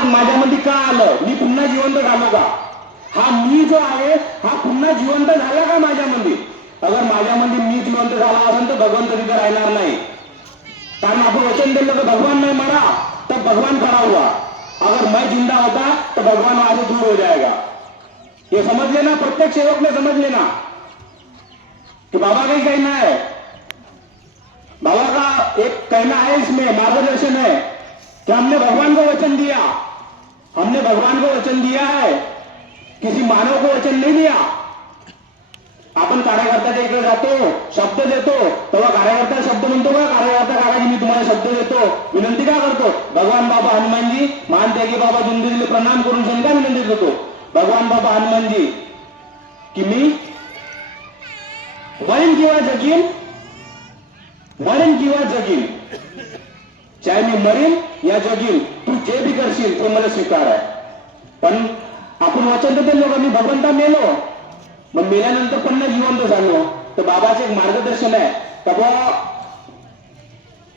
आज माझ्यामध्ये का आलं, मी पुन्हा जिवंत झालो का, हा मी जो आहे हा पुन्हा जिवंत झाला का माझ्यामध्ये. अगर माझ्यामध्ये मी जिवंत झाला असेल तर भगवंत तिथे राहणार नाही. कारण आपण वचन दिलं तर भगवान नहीं मरा तब भगवान खड़ा हुआ, अगर मैं जिंदा होता तो भगवान वहां से दूर हो जाएगा. ये समझ लेना, प्रत्येक सेवक ने समझ लेना कि बाबा का ही कहना है, बाबा का एक कहना है, इसमें मार्गदर्शन है कि हमने भगवान को वचन दिया, हमने भगवान को वचन दिया है, किसी मानव को वचन नहीं दिया. आपण कार्यकर्त्याच्या इकडे जातो, शब्द देतो, तेव्हा कार्यकर्ता शब्द म्हणतो का, कार्यकर्ता काकाजी मी तुम्हाला शब्द देतो, विनंती का करतो, भगवान बाबा हनुमानजी मान त्यागी बाबा जिंदगीला प्रणाम करून शंका विनंती करतो, भगवान बाबा हनुमानजी की मी मरेन किंवा जगीन, मरेन किंवा जगीन, चाहे मी मरेन या जगीन, तू जे भी करशील ते मला स्वीकार आहे. पण आपण वचन देतो लोक मी भगवंता मेलो, मग मेल्यानंतर पुन्हा जिवंत झालो. तर बाबाचे एक मार्गदर्शन आहे का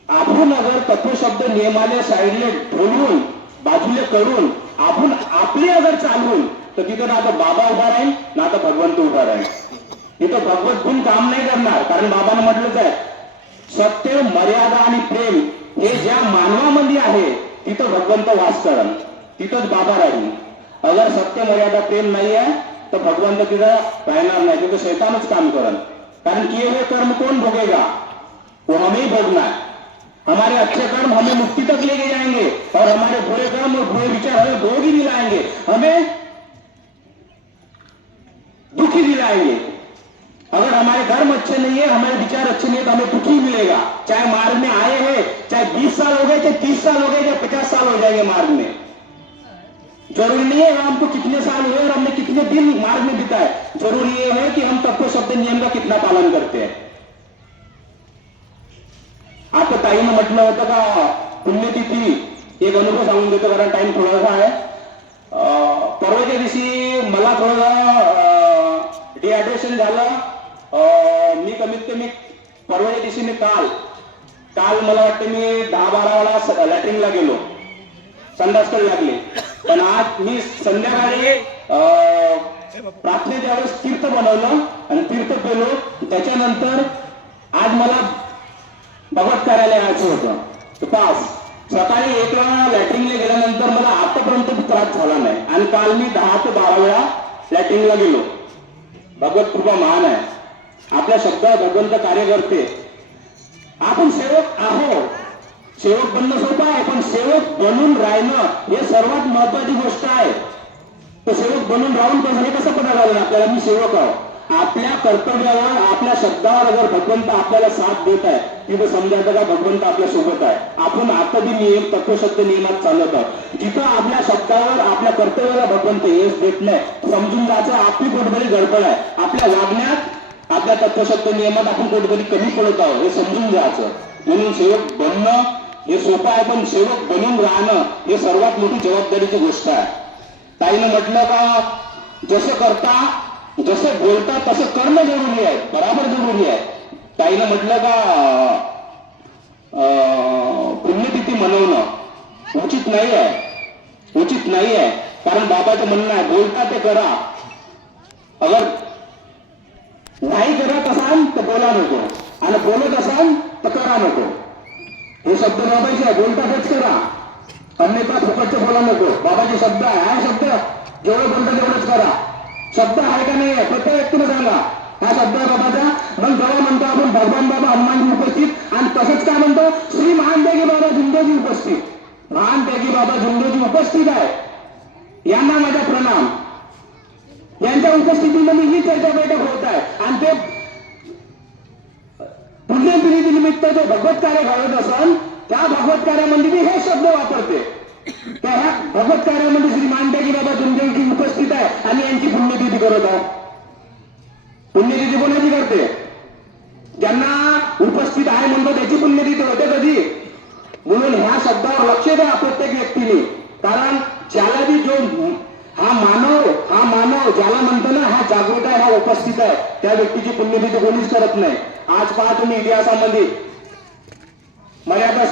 आपण अगर तत्वशब्द नियमाले साईडले ढोलून बाजूले करून आपण आपले अगर चालवून तर तिथं ना तर बाबा उभा राहील ना तर भगवंत उभा राहील. तिथं भगवत गुण काम नाही करणार. कारण बाबानं म्हटलंच आहे सत्य, मर्यादा आणि प्रेम हे ज्या मानवामध्ये आहे तिथं भगवंत वास करण, तिथंच बाबा राहील. अगर सत्य, मर्यादा, प्रेम नाही आहे तो भगवंत तिथं राहणार नाही, तिथं शैतानच काम करन. कारण किए हुए कर्म कौन भोगेगा, वो हमें ही भोगना है. हमारे अच्छे कर्म हमें मुक्ति तक लेके जाएंगे और हमारे बुरे कर्म और बुरे विचार हमें भोग ही दिलाएंगे, हमें दुख ही दिलाएंगे. अगर हमारे कर्म अच्छे नहीं है, हमारे विचार अच्छे नहीं है तो हमें दुख ही मिलेगा. चाहे मार्ग में आए हैं, चाहे 20 साल हो गए, चाहे 30 साल हो गए, चाहे 50 साल हो जाएंगे मार्ग में. जरूरी नहीं है हमको कितने साल हुए और हमने कितने दिन मार्ग में बिताए, जरूरी ये है कि हम तत्व शब्द नियम का कितना पालन करते हैं. आता ताईनं म्हटलं होतं का पुण्यतिथी, एक अनुभव सांगून देतो कारण टाइम थोडासा आहे. परवाच्या दिवशी मला थोडं डिहायड्रेशन झालं. मी कमीत कमी परवाच्या दिवशी मी काल मला वाटतं मी 10-12 वेळा लॅट्रिनला गेलो, संडास करायला लागले. पण आज मी संध्याकाळी प्रार्थनेच्या वेळेस तीर्थ बनवलं आणि तीर्थ पेलो. त्याच्यानंतर आज मला भगवत कार्यालय यायचं होतं. पास सकाळी 1 वेळा लॅट्रिनला गेल्यानंतर मला आतापर्यंत त्रास झाला नाही आणि काल मी 10 ते 12 वेळा लॅट्रिनला गेलो. भगवत कृपा महान आहे. आपल्या शब्दात भगवंत कार्य करते. आपण सेवक आहोत, सेवक बनणं सोपं आहे पण सेवक बनून राहणं हे सर्वात महत्वाची गोष्ट आहे. तर सेवक बनून राहून हे कसं पता झालं आपल्याला मी सेवक आहो. आपल्या कर्तव्यावर, आपल्या शब्दावर अगर भगवंत आपल्याला साथ देत आहे तिथं समजायचं का भगवंत आपल्या सोबत आहे. आपण आता बी नियम तत्वशब्द नियमात चालत आहोत. जिथं आपल्या शब्दावर, आपल्या कर्तव्याला भगवंत यश देत नाही समजून जायचं आपली कुठेतरी गडबड आहे. आपल्या वागण्यात, आपल्या तत्वशब्द नियमात आपण कुठेतरी कमी पडत आहोत हे समजून जायचं. म्हणून सेवक बनणं हे सोपं आहे पण सेवक बनून राहणं हे सर्वात मोठी जबाबदारीची गोष्ट आहे. ताईनं म्हटलं का जसं करता, जसं बोलता तसं करणं जरुरी आहे, बराबर जरुरी आहे. ताईनं म्हटलं का पुण्यतिथी मनवणं उचित नाही आहे, उचित नाही आहे. कारण बाबाचं म्हणणं आहे बोलता ते करा, अगर नाही करत असाल तर बोला नको आणि बोलत असाल तर करा नको. हे शब्द बाबाचे आहे. बोलता तेच करा, अन्यथा फुकटचं बोला नको. बाबाचे शब्द आहे, हा शब्द जेवढं बोलता तेवढंच करा. शब्द आहे का नाही आहे प्रत्येक व्यक्तीला सांगा हा शब्द आहे बाबाचा. मग जेव्हा म्हणतो आपण भगवान बाबा हनुमानजी उपस्थित आणि तसंच काय म्हणतो श्री महान त्यागी बाबा झुंडोजी उपस्थित. महान त्यागी बाबा झुंडोजी उपस्थित आहे, यांना माझा प्रणाम. यांच्या उपस्थितीमध्ये ही चर्चा बैठक होत आहे आणि ते पुण्यतिथी निमित्त जो भगवत कार्य घडत असेल त्या भगवत कार्यामध्ये मी हे शब्द वापरते. त्या ह्या भगवत कार्यामध्ये श्री मानत्यागी बाबा झुंडोजी उपस्थित आहे आणि यांची पुण्यतिथी करत आहोत. पुण्यतिथी कोणाची करते? ज्यांना उपस्थित आहे म्हणतो त्याची पुण्यतिथी होते कधी. म्हणून ह्या शब्दावर लक्ष द्या प्रत्येक व्यक्तीने. कारण ज्याला बी जो हा मानव ज्याला म्हणतो ना हा जागृत आहे, हा उपस्थित आहे, त्या व्यक्तीची पुण्यतिथी कोणीच करत नाही. आज पहा तुम्ही इतिहासामध्ये मर्यादा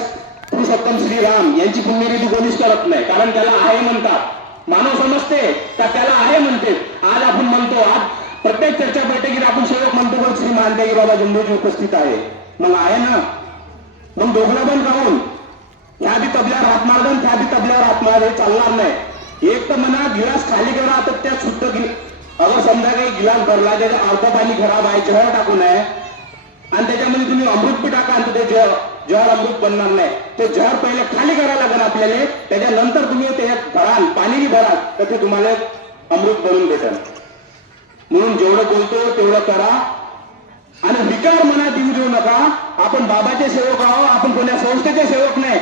पुरुषोत्तम श्रीराम यांची पुण्यतिथी कोणीच करत नाही, कारण त्याला आहे म्हणतात. मानव समजते का त्याला आहे म्हणते. आज आपण म्हणतो, आज प्रत्येक चर्चा बैठकीत आपण सेवक म्हणतो पण श्री मानते की बाबा जमदेवजी उपस्थित आहे. मग आहे ना, मग दोघला पण राहून ह्या बी तबल्यावर हात मारदन त्या बी तबल्यावर हात मार, हे चालणार नाही. एक तर म्हणा गिलास खाली करा, तर त्या शुद्ध अगर समजा काही गिलास भरला त्याचं अर्ध पाणी खराब आहे, जहर टाकू नये आणि त्याच्यामध्ये तुम्ही अमृत बी टाका आणि ते जहर अमृत बनणार नाही. ते जहर पहिले खाली करायला लागेल आपल्याला, त्याच्यानंतर तुम्ही त्याच्यात भराल, पाणी बी भराल तर ते तुम्हाला अमृत बनवून भेटेल. म्हणून जेवढं बोलतो तेवढं करा आणि विकार मनात येऊ देऊ नका. आपण बाबाचे सेवक आहोत, आपण कोणत्या संस्थेचे सेवक नाही.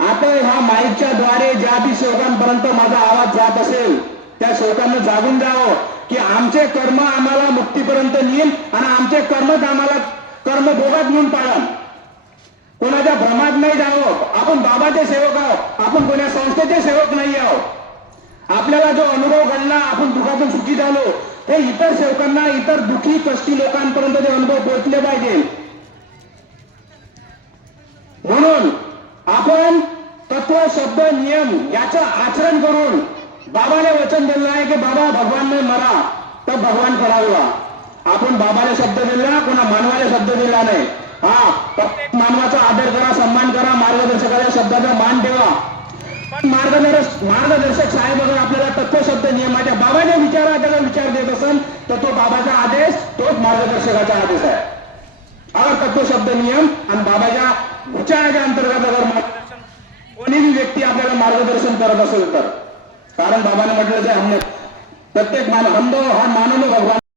आता ह्या माईकच्या द्वारे ज्या बी सेवकांपर्यंत माझा आवाज जात असेल त्या सेवकांना जागून जावं की आमचे कर्म आम्हाला मुक्तीपर्यंत नेईल आणि आमचे कर्मच आम्हाला कर्मभोगात नेऊन पाळा. कोणाच्या भ्रमात नाही जावं. आपण बाबाचे सेवक आहोत, आपण कोणत्या संस्थेचे सेवक नाही आहोत. आपल्याला जो अनुभव घडला, आपण दुःखातून सुखी झालो, हे इतर सेवकांना, इतर दुःखी कष्टी लोकांपर्यंत ते अनुभव पोहोचले पाहिजे. म्हणून आपण तत्व शब्द नियम याचं आचरण करून बाबाने वचन दिलं आहे की बाबा भगवानने मरा तर भगवान करावा. आपण बाबाला शब्द दिला, कोणा मानवाला शब्द दिला नाही. हा, प्रत्येक मानवाचा आदर करा, सन्मान करा, मार्गदर्शकाच्या शब्दाचा मान ठेवा. पण मार्गदर्शक साहेब अगर आपल्याला तत्व शब्द नियमाच्या बाबाच्या विचाराचा विचार देत असेल तर तो बाबाचा आदेश, तोच मार्गदर्शकाचा आदेश आहे. अगर तत्व शब्द नियम आणि बाबाच्या विचाराच्या अंतर्गत अगर मार्गदर्शन कोणीही व्यक्ती आपल्याला मार्गदर्शन करत असेल तर, कारण बाबाने म्हटलं जे हमने प्रत्येक हम दो हर मानव में भगवान